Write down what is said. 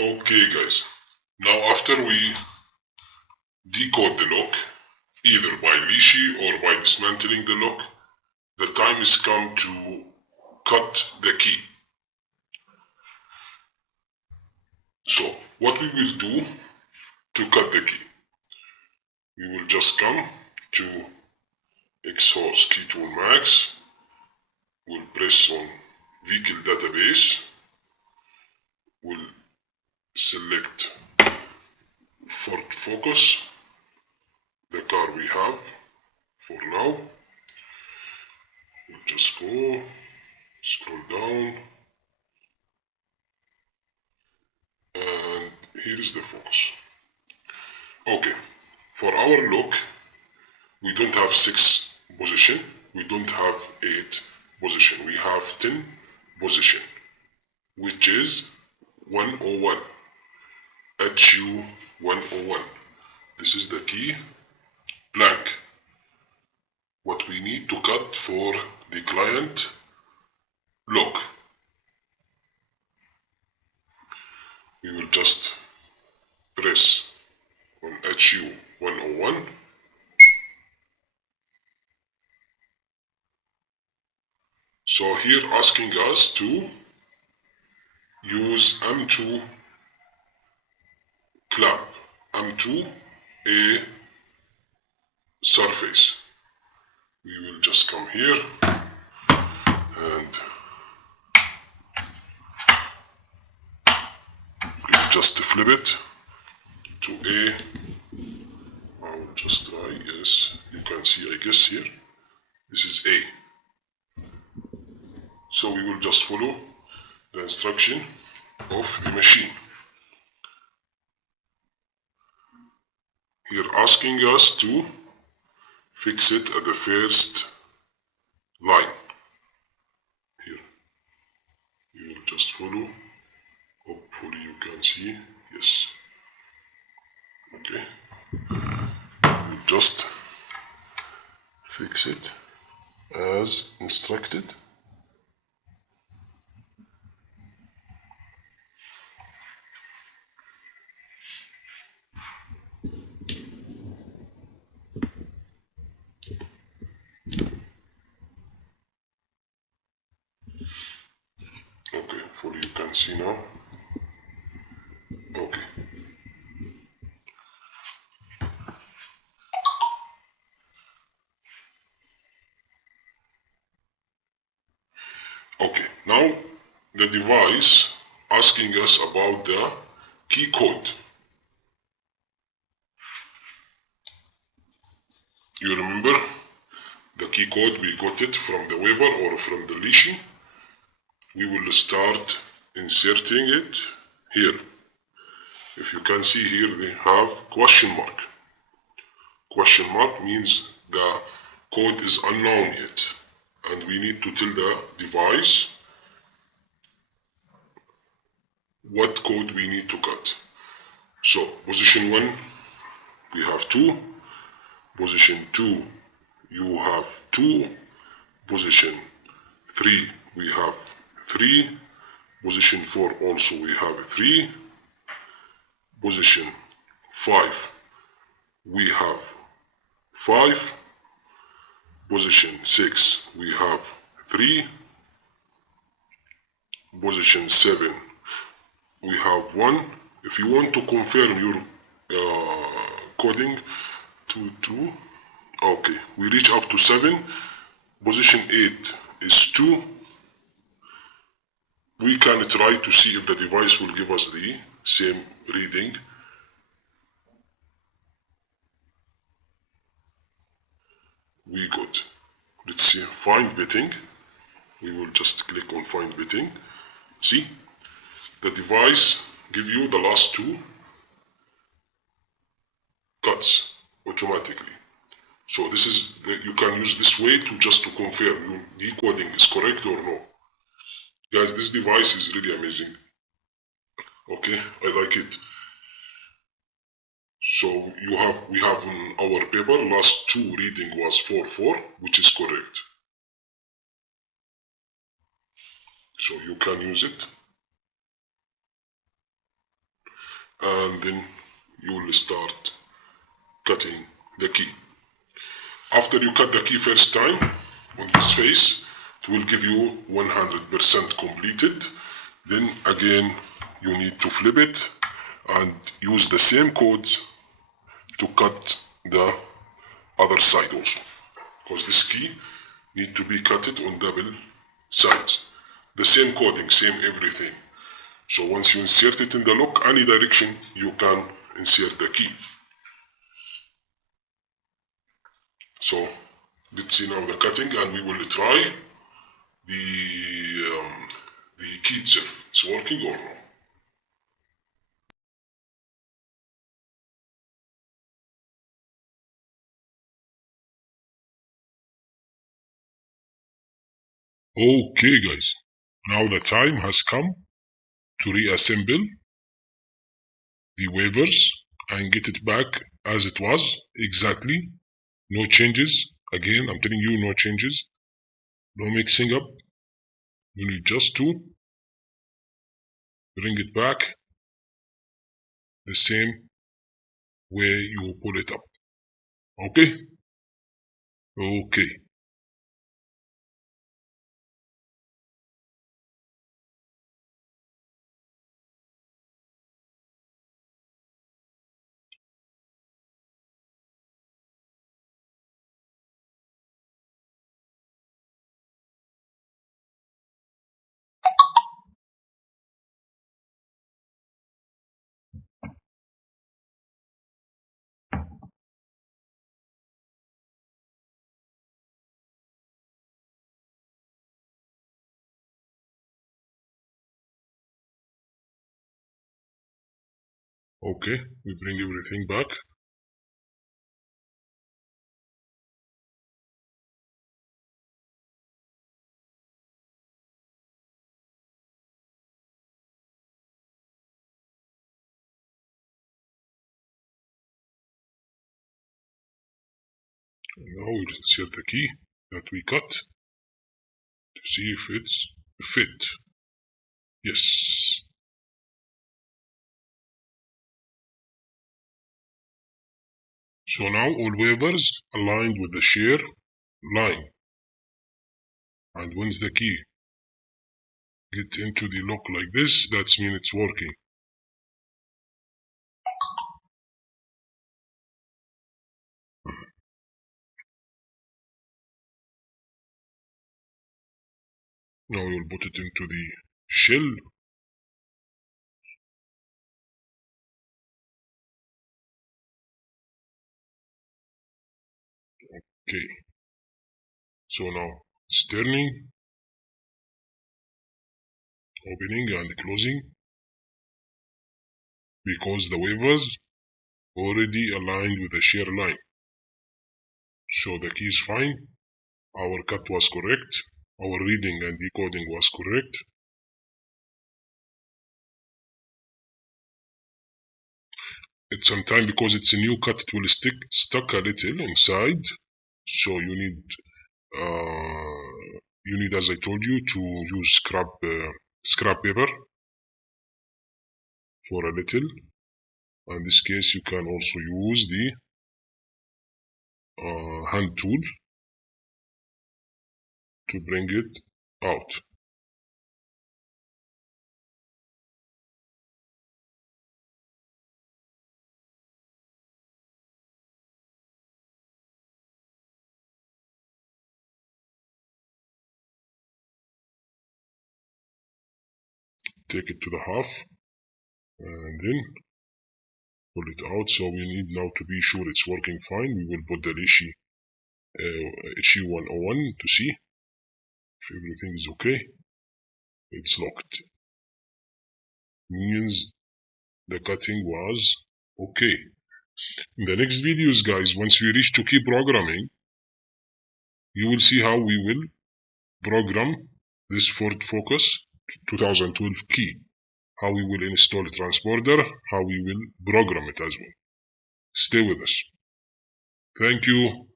Okay guys, now after we decode the lock, either by leashy or by dismantling the lock, the time has come to cut the key. So what we will do to cut the key, we will just come to xhorse key tool max, we'll press on vehicle database, we'll select Ford Focus, the car we have for now. We'll just go, scroll down, and here is the focus. Okay, for our lock, we don't have 6 position, we don't have 8 position, we have 10 position, which is 101, HU 101. This is the key blank. What we need to cut for the client lock. We will just press on HU 101. So here asking us to use M2 clamp, M2 a surface. We will just come here and we'll just flip it to A. I will just try, yes, you can see, I guess here, this is A. So we will just follow the instruction of the machine. Here asking us to fix it at the first line. Here, you will just follow, hopefully you can see, yes. Okay, we'll just fix it as instructed. Okay, hopefully you can see now. Okay. Okay, now the device asking us about the key code. You remember the key code, we got it from the waiver or from the leashy. We will start inserting it here. If you can see here, they have question mark. Question mark means the code is unknown yet, and we need to tell the device what code we need to cut. So position 1, we have 2. Position 2, you have 2. Position 3, we have 3. Position 4 also we have 3. Position 5, we have 5. Position 6, we have 3. Position 7, we have 1. If you want to confirm your coding to 2, okay, we reach up to 7. Position 8 is 2. We can try to see if the device will give us the same reading. We got, let's see, find bitting. We will just click on find bitting. See, the device give you the last 2 cuts automatically. So this is you can use this way to just to confirm your decoding is correct or no. Guys, this device is really amazing. Okay, I like it. So we have in our paper last 2 reading was 4, which is correct. So you can use it. and then you will start cutting the key. After you cut the key first time on this face, it will give you 100% completed. Then again you need to flip it and use the same codes to cut the other side also, because this key need to be cut it on double sides. The same coding, same everything. So once you insert it in the lock, any direction you can insert the key. So let's see now the cutting, and we will try the key itself. It's working or no? Okay guys, now the time has come to reassemble the wafers and get it back as it was, exactly. No changes. Again, I'm telling you, no changes. No mixing up. You need just to bring it back the same way you pull it up. Okay? Okay. Okay, we bring everything back. Now we'll insert the key that we cut to see if it's fit. Yes. So now all wafers aligned with the shear line. And once the key get into the lock like this, that means it's working. Now we'll put it into the shell. Okay. So now it's turning, opening and closing, because the wafers already aligned with the shear line. So the key is fine. Our cut was correct. Our reading and decoding was correct. It's sometimes because it's a new cut, it will stuck a little inside. So you need, as I told you, to use scrap paper for a little. In this case, you can also use the hand tool to bring it out. Take it to the half and then pull it out. So we need now to be sure it's working fine. We will put the Ishi 101 to see if everything is okay. It's locked. Means the cutting was okay. In the next videos, guys, once we reach to key programming, you will see how we will program this Ford Focus 2012 key, how we will install a transporter, how we will program it as well. Stay with us. Thank you.